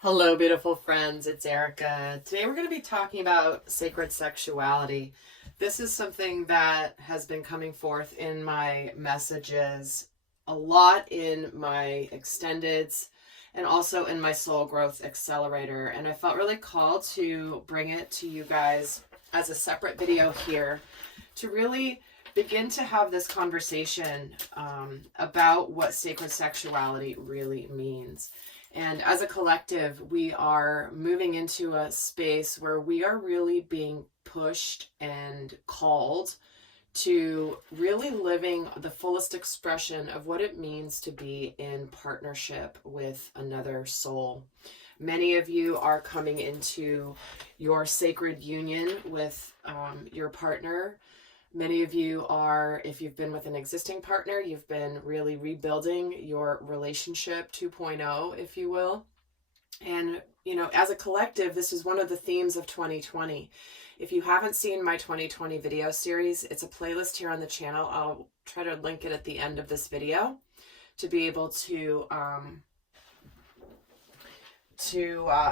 Hello, beautiful friends. It's Erika. Today we're going to be talking about sacred sexuality. This is something that has been coming forth in my messages a lot in my extendeds and also in my soul growth accelerator. And I felt really called to bring it to you guys as a separate video here to really begin to have this conversation about what sacred sexuality really means. And as a collective, we are moving into a space where we are really being pushed and called to really living the fullest expression of what it means to be in partnership with another soul. Many of you are coming into your sacred union with your partner. Many of you are, if you've been with an existing partner, you've been really rebuilding your relationship 2.0, if you will. And, as a collective, this is one of the themes of 2020. If you haven't seen my 2020 video series, it's a playlist here on the channel. I'll try to link it at the end of this video to be able to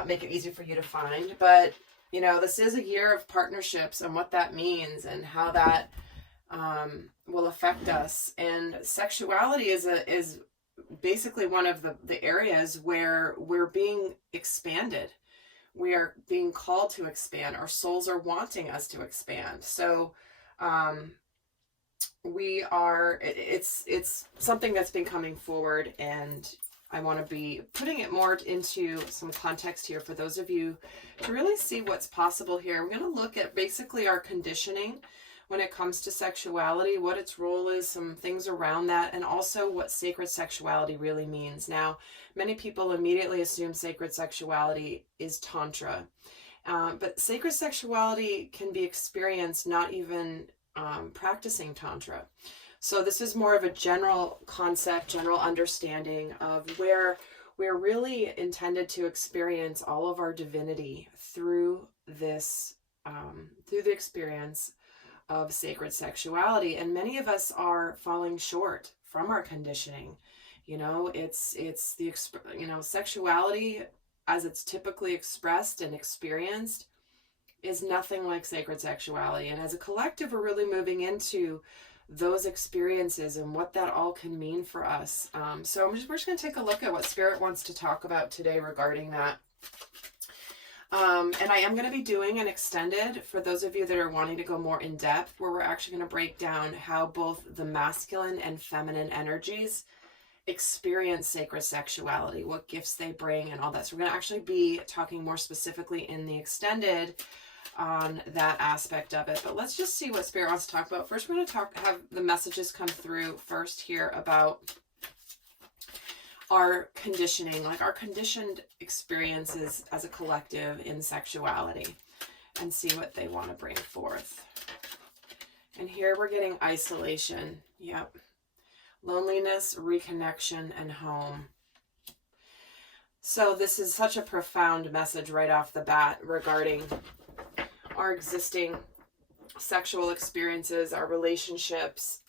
make it easy for you to find. But this is a year of partnerships and what that means and how that will affect us. And sexuality is basically one of the areas where we're being expanded. We are being called to expand. Our souls are wanting us to expand. So it's something that's been coming forward, and I want to be putting it more into some context here for those of you to really see what's possible here. We're going to look at basically our conditioning when it comes to sexuality, what its role is, some things around that, and also what sacred sexuality really means. Now, many people immediately assume sacred sexuality is Tantra, but sacred sexuality can be experienced not even practicing Tantra. So this is more of a general concept, general understanding of where we're really intended to experience all of our divinity through this, through the experience of sacred sexuality. And many of us are falling short from our conditioning. It's the, sexuality as it's typically expressed and experienced is nothing like sacred sexuality. And as a collective, we're really moving into those experiences and what that all can mean for us. So we're just going to take a look at what Spirit wants to talk about today regarding that. And I am going to be doing an extended for those of you that are wanting to go more in depth, where we're actually going to break down how both the masculine and feminine energies experience sacred sexuality, what gifts they bring and all that. So we're going to actually be talking more specifically in the extended on that aspect of it. But let's just see what Spirit wants to talk about. First, we're going to have the messages come through first here about our conditioning, like our conditioned experiences as a collective in sexuality, and see what they want to bring forth. And here we're getting isolation. Yep. Loneliness, reconnection, and home. So this is such a profound message right off the bat regarding our existing sexual experiences, our relationships,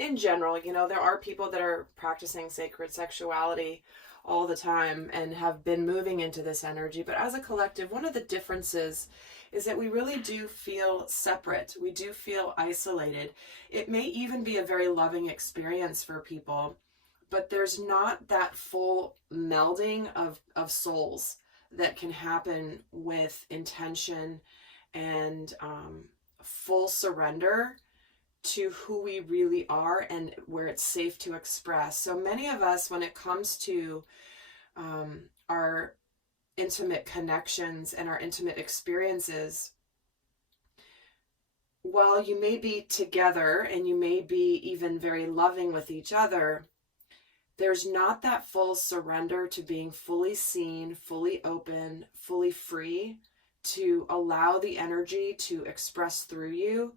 in general. There are people that are practicing sacred sexuality all the time and have been moving into this energy. But as a collective, one of the differences is that we really do feel separate. We do feel isolated. It may even be a very loving experience for people, but there's not that full melding of souls that can happen with intention and full surrender to who we really are and where it's safe to express. So many of us, when it comes to our intimate connections and our intimate experiences, while you may be together and you may be even very loving with each other, there's not that full surrender to being fully seen, fully open, fully free, to allow the energy to express through you,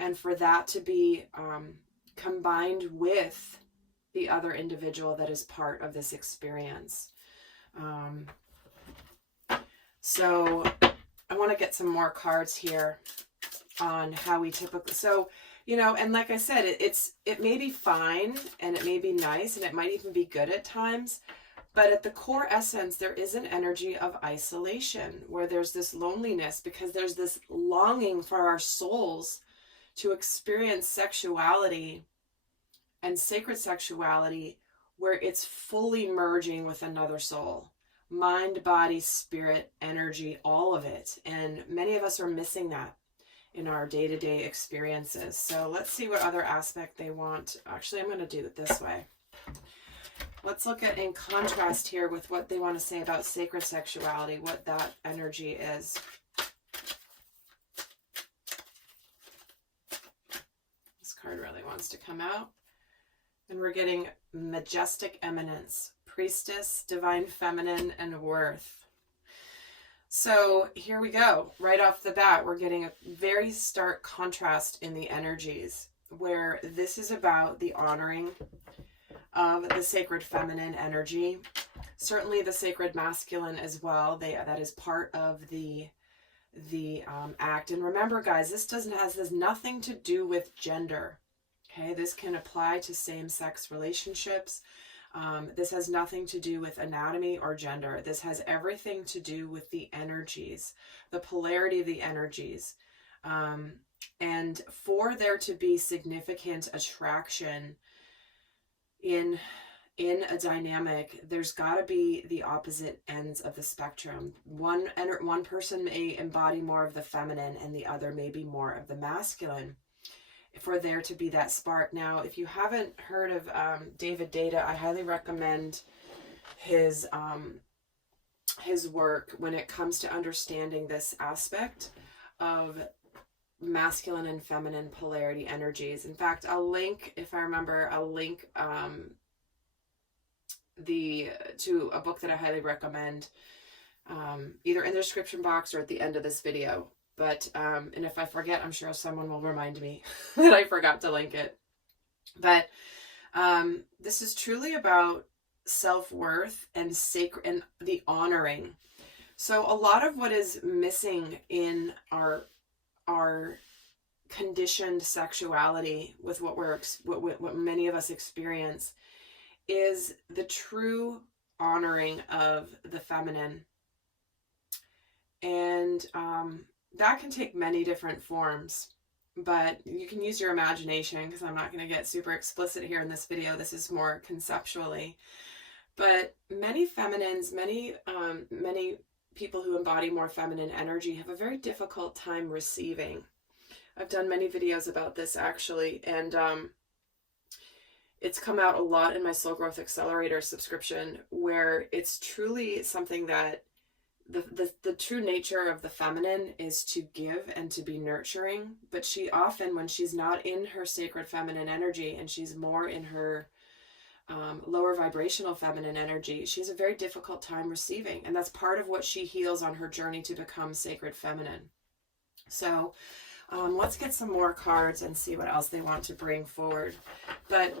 and for that to be combined with the other individual that is part of this experience. So I want to get some more cards here on how we typically, and like I said, it may be fine and it may be nice and it might even be good at times, But at the core essence, there is an energy of isolation where there's this loneliness because there's this longing for our souls to experience sexuality and sacred sexuality where it's fully merging with another soul. Mind, body, spirit, energy, all of it. And many of us are missing that in our day-to-day experiences. So let's see what other aspect they want. Actually, I'm going to do it this way. Let's look at in contrast here with what they want to say about sacred sexuality, what that energy is. This card really wants to come out. And we're getting majestic eminence, priestess, divine feminine, and worth. So here we go. Right off the bat, we're getting a very stark contrast in the energies where this is about the honoring of the sacred feminine energy. Certainly the sacred masculine as well. That is part of the act. And remember, guys, this has nothing to do with gender. Okay, this can apply to same-sex relationships. This has nothing to do with anatomy or gender. This has everything to do with the energies, the polarity of the energies. And for there to be significant attraction in a dynamic, there's got to be the opposite ends of the spectrum. One person may embody more of the feminine and the other may be more of the masculine for there to be that spark. Now, if you haven't heard of David Deida, I highly recommend his work when it comes to understanding this aspect of masculine and feminine polarity energies. In fact, I'll link, if I remember, to a book that I highly recommend, either in the description box or at the end of this video. But, and if I forget, I'm sure someone will remind me that I forgot to link it. But this is truly about self-worth and sacred and the honoring. So a lot of what is missing in our conditioned sexuality with what many of us experience is the true honoring of the feminine. And that can take many different forms, but you can use your imagination because I'm not going to get super explicit here in this video. This is more conceptually. But many feminines, many people who embody more feminine energy have a very difficult time receiving. I've done many videos about this actually, and it's come out a lot in my Soul Growth Accelerator subscription, where it's truly something that the true nature of the feminine is to give and to be nurturing. But she often, when she's not in her sacred feminine energy and she's more in her lower vibrational feminine energy, she's a very difficult time receiving. And that's part of what she heals on her journey to become sacred feminine. So let's get some more cards and see what else they want to bring forward. But,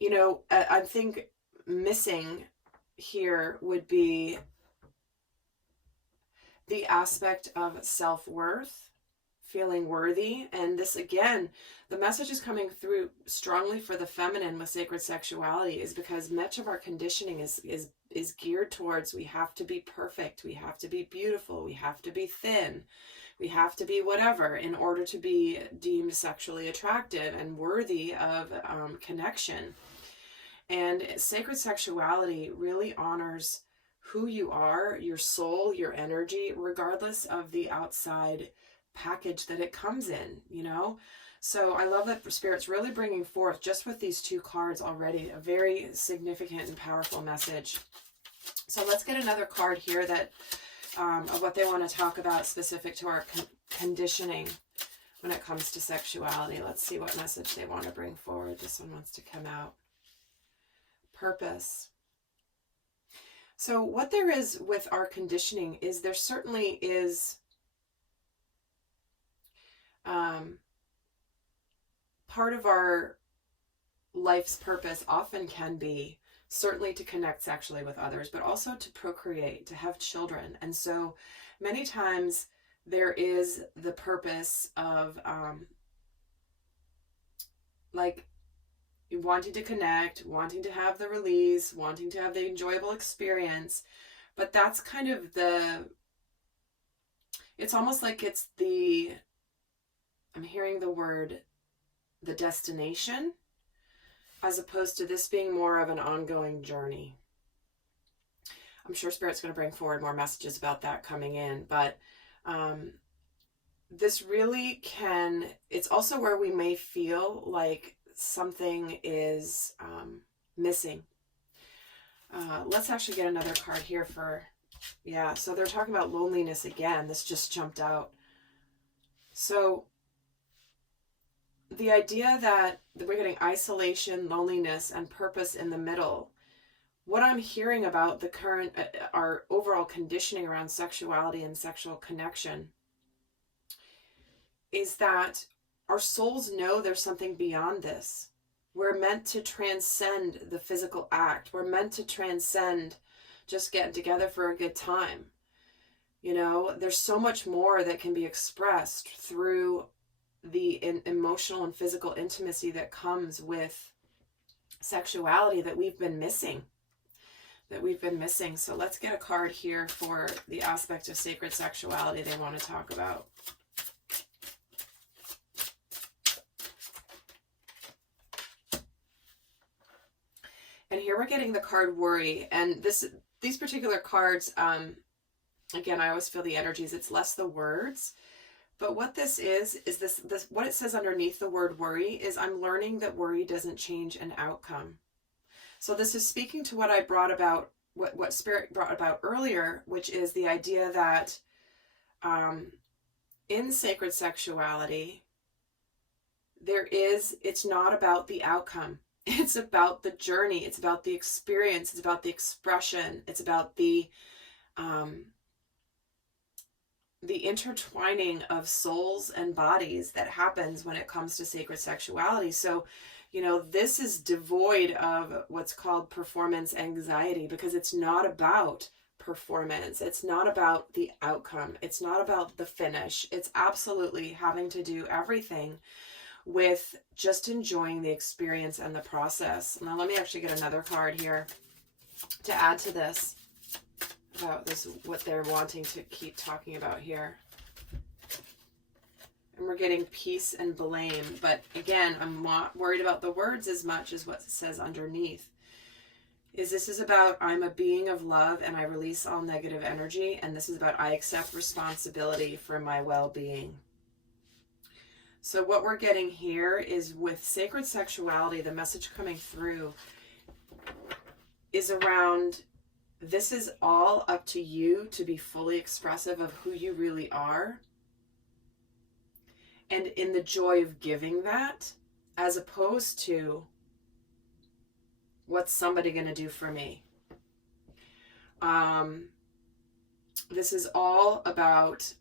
you know, I think missing here would be the aspect of self-worth, feeling worthy. And this, again, the message is coming through strongly for the feminine with sacred sexuality is because much of our conditioning is geared towards we have to be perfect, we have to be beautiful, we have to be thin, we have to be whatever in order to be deemed sexually attractive and worthy of connection. And sacred sexuality really honors who you are, your soul, your energy, regardless of the outside package that it comes in, you know? So I love that Spirit's really bringing forth, just with these two cards already, a very significant and powerful message. So let's get another card here that of what they want to talk about specific to our conditioning when it comes to sexuality. Let's see what message they want to bring forward. This one wants to come out. Purpose. So what there is with our conditioning is there certainly is part of our life's purpose often can be certainly to connect sexually with others, but also to procreate, to have children. And so many times there is the purpose of like wanting to connect, wanting to have the release, wanting to have the enjoyable experience. But that's kind of it's almost like it's I'm hearing the word, the destination, as opposed to this being more of an ongoing journey. I'm sure Spirit's going to bring forward more messages about that coming in, but this really it's also where we may feel like something is missing. Let's actually get another card here so they're talking about loneliness again. This just jumped out. So the idea that we're getting isolation, loneliness, and purpose in the middle. What I'm hearing about the current, our overall conditioning around sexuality and sexual connection is that our souls know there's something beyond this. We're meant to transcend the physical act. We're meant to transcend just getting together for a good time. You know, there's so much more that can be expressed through the emotional and physical intimacy that comes with sexuality that we've been missing. So let's get a card here for the aspect of sacred sexuality they want to talk about. And here we're getting the card worry. And these particular cards, again, I always feel the energies. It's less the words. But what this is this what it says underneath the word worry is I'm learning that worry doesn't change an outcome. So this is speaking to what I brought about, what Spirit brought about earlier, which is the idea that in sacred sexuality, it's not about the outcome. It's about the journey. It's about the experience. It's about the expression. It's about the intertwining of souls and bodies that happens when it comes to sacred sexuality. So, you know, this is devoid of what's called performance anxiety, because it's not about performance. It's not about the outcome. It's not about the finish. It's absolutely having to do everything with just enjoying the experience and the process. Now, let me actually get another card here to add to this about this, what they're wanting to keep talking about here. And we're getting peace and blame. But again, I'm not worried about the words as much as what it says underneath. This is about I'm a being of love and I release all negative energy. And this is about I accept responsibility for my well-being. So what we're getting here is with sacred sexuality, the message coming through is around this is all up to you to be fully expressive of who you really are. And in the joy of giving that, as opposed to what's somebody going to do for me. This is all about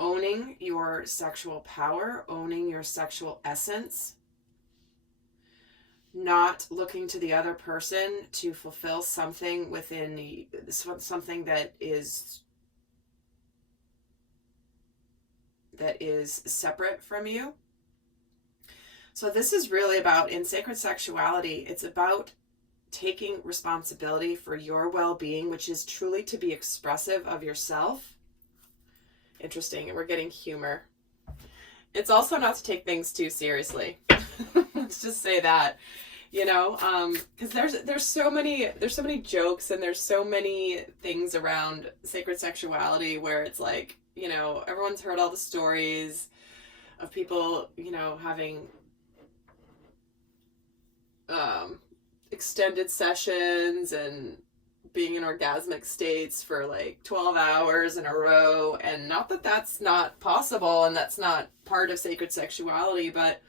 owning your sexual power, owning your sexual essence, not looking to the other person to fulfill something within something that is separate from you. So this is really about, in sacred sexuality, it's about taking responsibility for your well-being, which is truly to be expressive of yourself. Interesting. And we're getting humor. It's also not to take things too seriously. Let's just say that, you know, because there's so many jokes and there's so many things around sacred sexuality where it's like, you know, everyone's heard all the stories of people, you know, having extended sessions and being in orgasmic states for like 12 hours in a row. And not that that's not possible and that's not part of sacred sexuality, but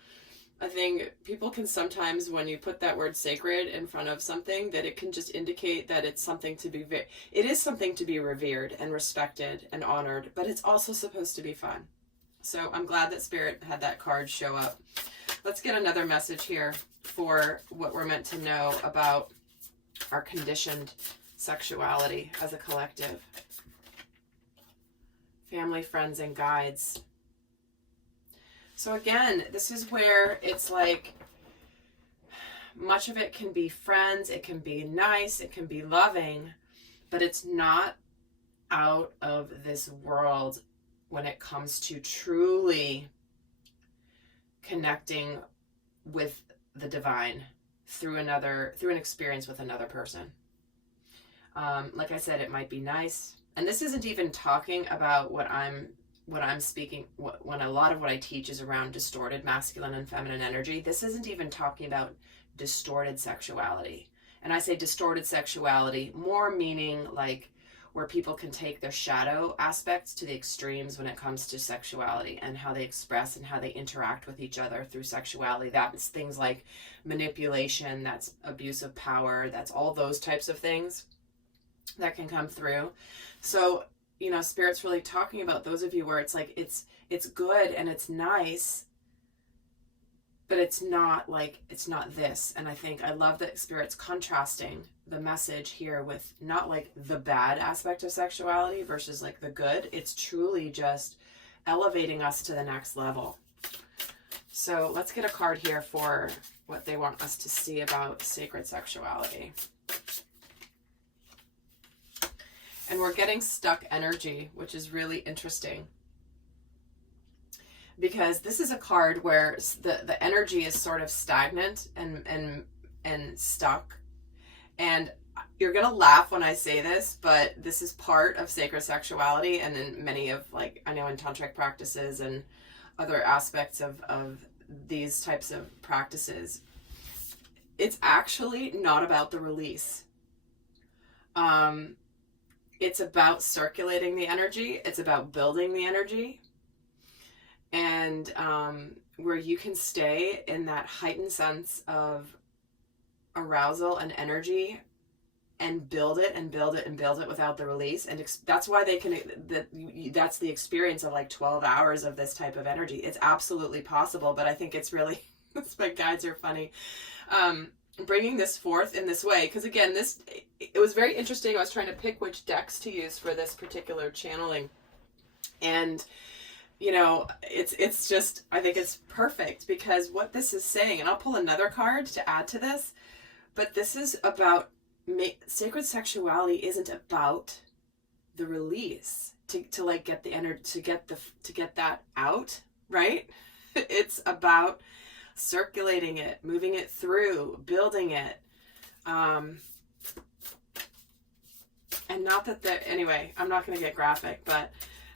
I think people can sometimes, when you put that word sacred in front of something, that it can just indicate that it's something to be, it is something to be revered and respected and honored, but it's also supposed to be fun. So I'm glad that Spirit had that card show up. Let's get another message here for what we're meant to know about our conditioned sexuality as a collective. Family, friends, and guides. So again, this is where it's like much of it can be friends, it can be nice, it can be loving, but it's not out of this world when it comes to truly connecting with the divine through an experience with another person. Like I said, it might be nice. And this isn't even talking about what I'm speaking, when a lot of what I teach is around distorted masculine and feminine energy. This isn't even talking about distorted sexuality. And I say distorted sexuality more meaning like where people can take their shadow aspects to the extremes when it comes to sexuality and how they express and how they interact with each other through sexuality. That's things like manipulation, that's abuse of power, that's all those types of things that can come through. So, you know, Spirit's really talking about those of you where it's like, it's good and it's nice, but it's not this. And I think I love that Spirit's contrasting the message here with not like the bad aspect of sexuality versus like the good. It's truly just elevating us to the next level. So let's get a card here for what they want us to see about sacred sexuality. And we're getting stuck energy, which is really interesting. Because this is a card where the energy is sort of stagnant and stuck. And you're going to laugh when I say this, but this is part of sacred sexuality. And in many of, like, I know in tantric practices and other aspects of these types of practices, it's actually not about the release. It's about circulating the energy. It's about building the energy. And where you can stay in that heightened sense of arousal and energy and build it and build it and build it without the release. And that's why they can, that's the experience of like 12 hours of this type of energy. It's absolutely possible, but I think it's really, my guides are funny. Bringing this forth in this way, because again, it was very interesting. I was trying to pick which decks to use for this particular channeling, and you know, it's just, I think it's perfect because what this is saying, and I'll pull another card to add to this, but this is about sacred sexuality isn't about the release to like get the energy to get that out, right? It's about circulating it, moving it through, building it. And not that anyway, I'm not going to get graphic, but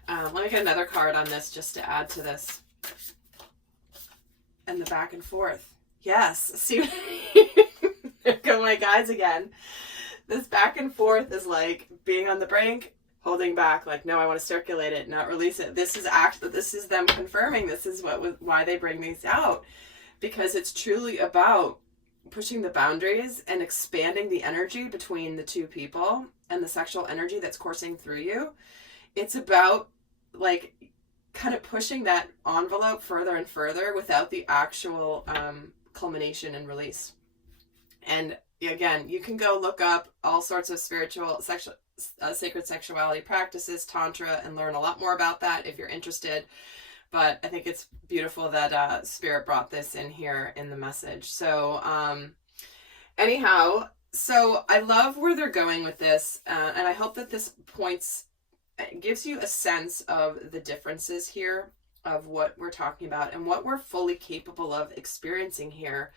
let me get another card on this just to add to this. And the back and forth. Yes. See, there go my guides again. This back and forth is like being on the brink, holding back, like, no, I want to circulate it, not release it. This is them confirming. This is why they bring these out. Because it's truly about pushing the boundaries and expanding the energy between the two people and the sexual energy that's coursing through you. It's about like kind of pushing that envelope further and further without the actual culmination and release. And again, you can go look up all sorts of sacred sexuality practices, tantra, and learn a lot more about that if you're interested. But I think it's beautiful that Spirit brought this in here in the message. So anyhow, so I love where they're going with this. And I hope that this gives you a sense of the differences here of what we're talking about and what we're fully capable of experiencing here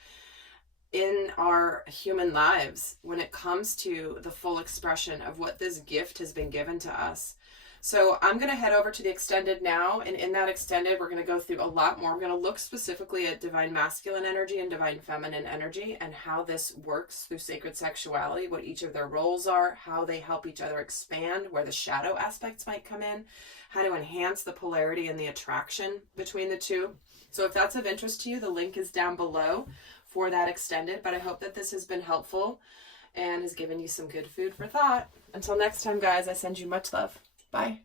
in our human lives when it comes to the full expression of what this gift has been given to us. So I'm going to head over to the extended now, and in that extended, we're going to go through a lot more. We're going to look specifically at divine masculine energy and divine feminine energy and how this works through sacred sexuality, what each of their roles are, how they help each other expand, where the shadow aspects might come in, how to enhance the polarity and the attraction between the two. So if that's of interest to you, the link is down below for that extended, but I hope that this has been helpful and has given you some good food for thought. Until next time, guys, I send you much love. Bye.